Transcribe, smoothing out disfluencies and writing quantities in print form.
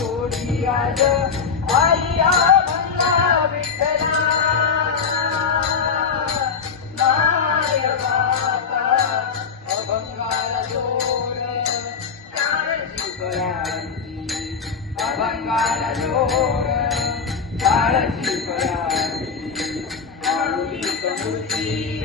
गोडी आज आलिया म्हणला विठ्ठला माय बापा अभंगाला जोड काळजी करायची अभंगाला जोड काळजी करायची माऊली मूर्ती